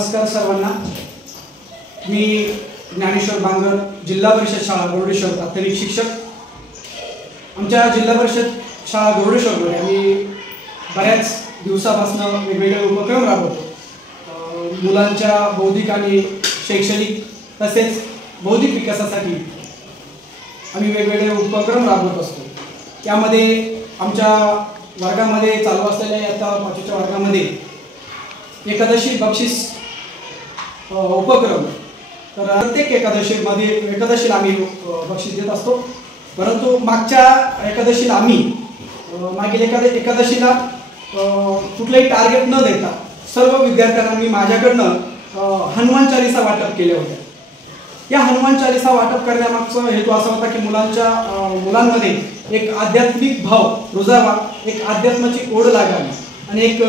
नमस्कार सर्वांना। मी ज्ञानेश्वर बांगर, जिल्हा परिषद शाळा गरुडेश्वर प्राथमिक शिक्षक। आमच्या जिल्हा परिषद शाळा गरुडेश्वरमध्ये आम्ही बऱ्याच दिवसापासून वेगवेगळे उपक्रम राबवतो। मुलांच्या बौद्धिक आणि शैक्षणिक तसेच बौद्धिक विकासासाठी आम्ही वेगवेगळे उपक्रम राबवत असतो। त्यामध्ये आमच्या वर्गामध्ये चालू असलेल्या आता 5वीच्या वर्गामध्ये एकादशी बक्षीस उपक्रम, तर प्रत्येक एकादशीला आम्ही बक्षीस देत असतो। परंतु मागच्या एकादशीला आम्ही मागील एकादशीला कुठलेही टार्गेट न देता सर्व विद्यार्थ्यांना मी माझ्याकडनं हनुमान चालीसा वाटप केले होते। या हनुमान चालीसा वाटप करण्यामागचा हेतू असा होता की मुलांमध्ये एक आध्यात्मिक भाव रुजावा, एक अध्यात्माची ओढ लागावी आणि एक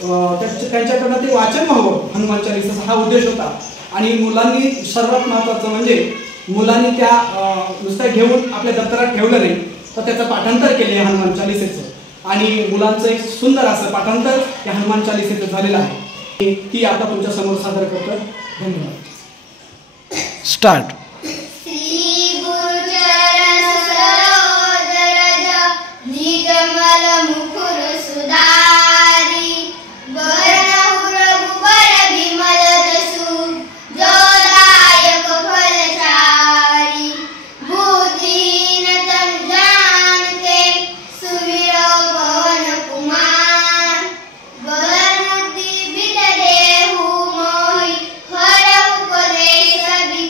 त्यांच्याकडनं ते वाचन व्हावं, हनुमान चालीसा हा उद्देश होता। आणि मुलांनी सर्वात महत्त्वाचं म्हणजे मुलांनी त्या नुसतं घेऊन आपल्या दप्तरात ठेवलं नाही, तर त्याचं पाठांतर केले हनुमान चालीसेचं। आणि मुलांचं एक सुंदर असं पाठांतर या हनुमान चालीसेचं झालेलं आहे, ती आता तुमच्या समोर सादर करतो। धन्यवाद। स्टार्ट।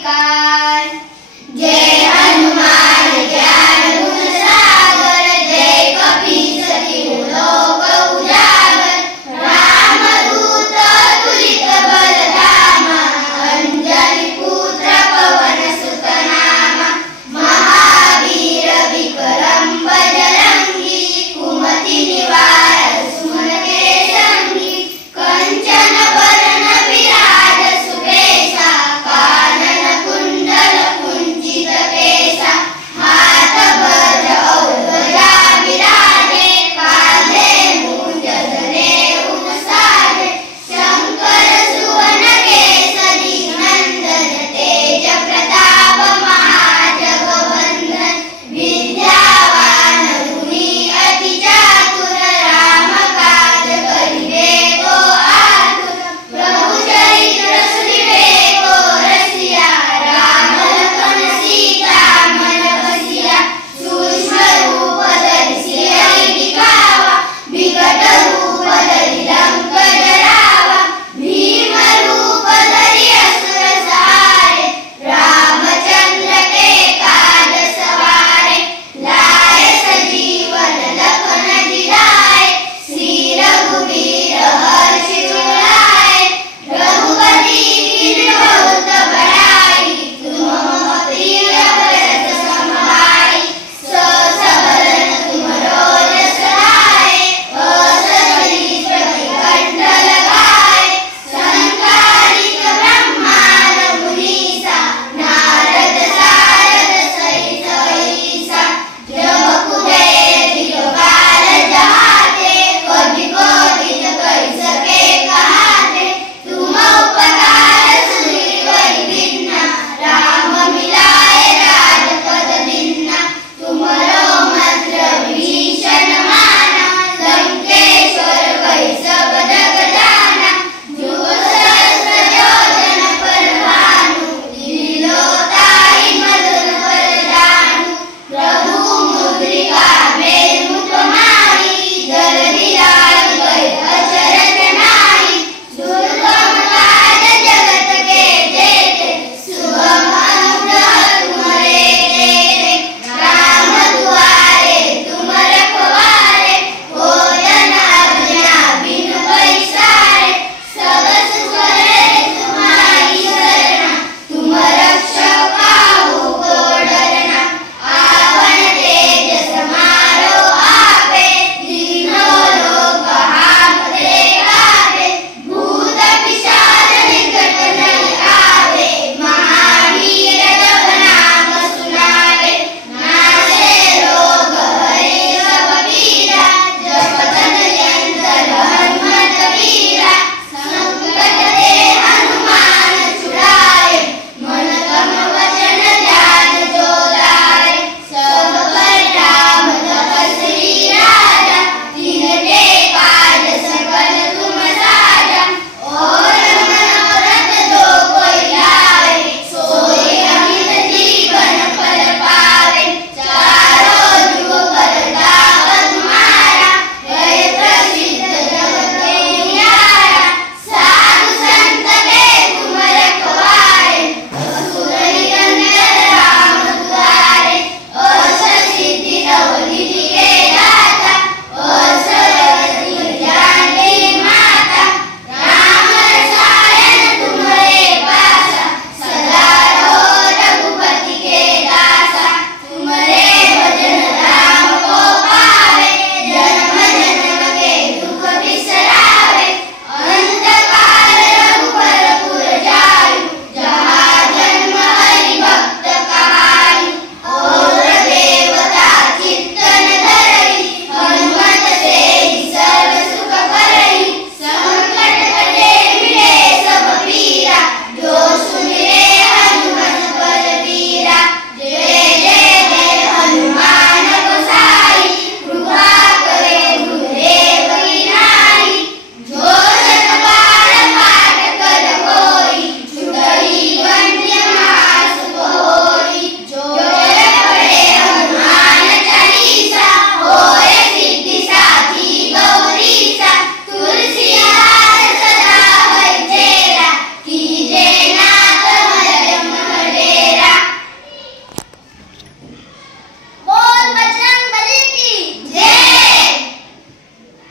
Bye.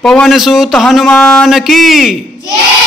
पवन सुत हनुमान की जय।